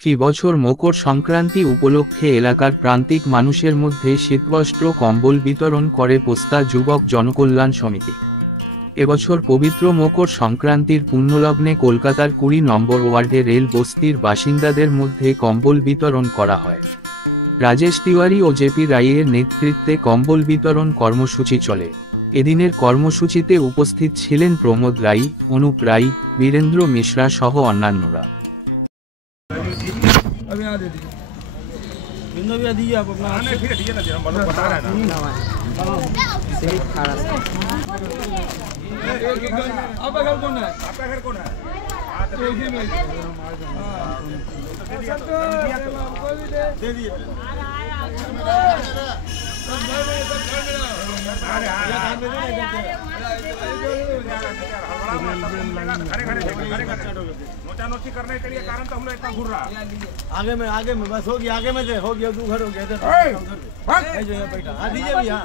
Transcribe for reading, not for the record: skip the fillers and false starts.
কি বছর মকর সংক্রান্তি উপলক্ষে এলাকার প্রান্তিক মানুষের মধ্যে শীতবস্ত্র কম্বল বিতরণ করে পোস্তা যুবক জনকল্যাণ সমিতি। এবছর পবিত্র মকর সংক্রান্তির পুণ্যলগ্নে কলকাতার ২০ নম্বর ওয়ার্ডে রেল বস্তির বাসিন্দাদের মধ্যে কম্বল বিতরণ করা হয়। রাজেশ তিওয়ারি ও জেপি রায়ের নেতৃত্বে কম্বল বিতরণ কর্মসূচি চলে। এদিনের কর্মসূচিতে উপস্থিত ছিলেন প্রমোদ রাই, অনুপ রাই, বীরেন্দ্র মিশ্রা সহ অন্যান্যরা। अभी यहाँ दे दीजिए, बिंदु भी दीजिए आप अपना। ठीक है ना जी, हम बता रहे हैं ना। आपका घर कौन है? आपका घर कौन है? तो इसी में दे दिए। नोचा करने के लिए कारण तो हम लोग इतना घूर रहा। आगे में बस हो गया, आगे में हो गया, तू घर हो गया बैठा। हाँ दीजिए भैया।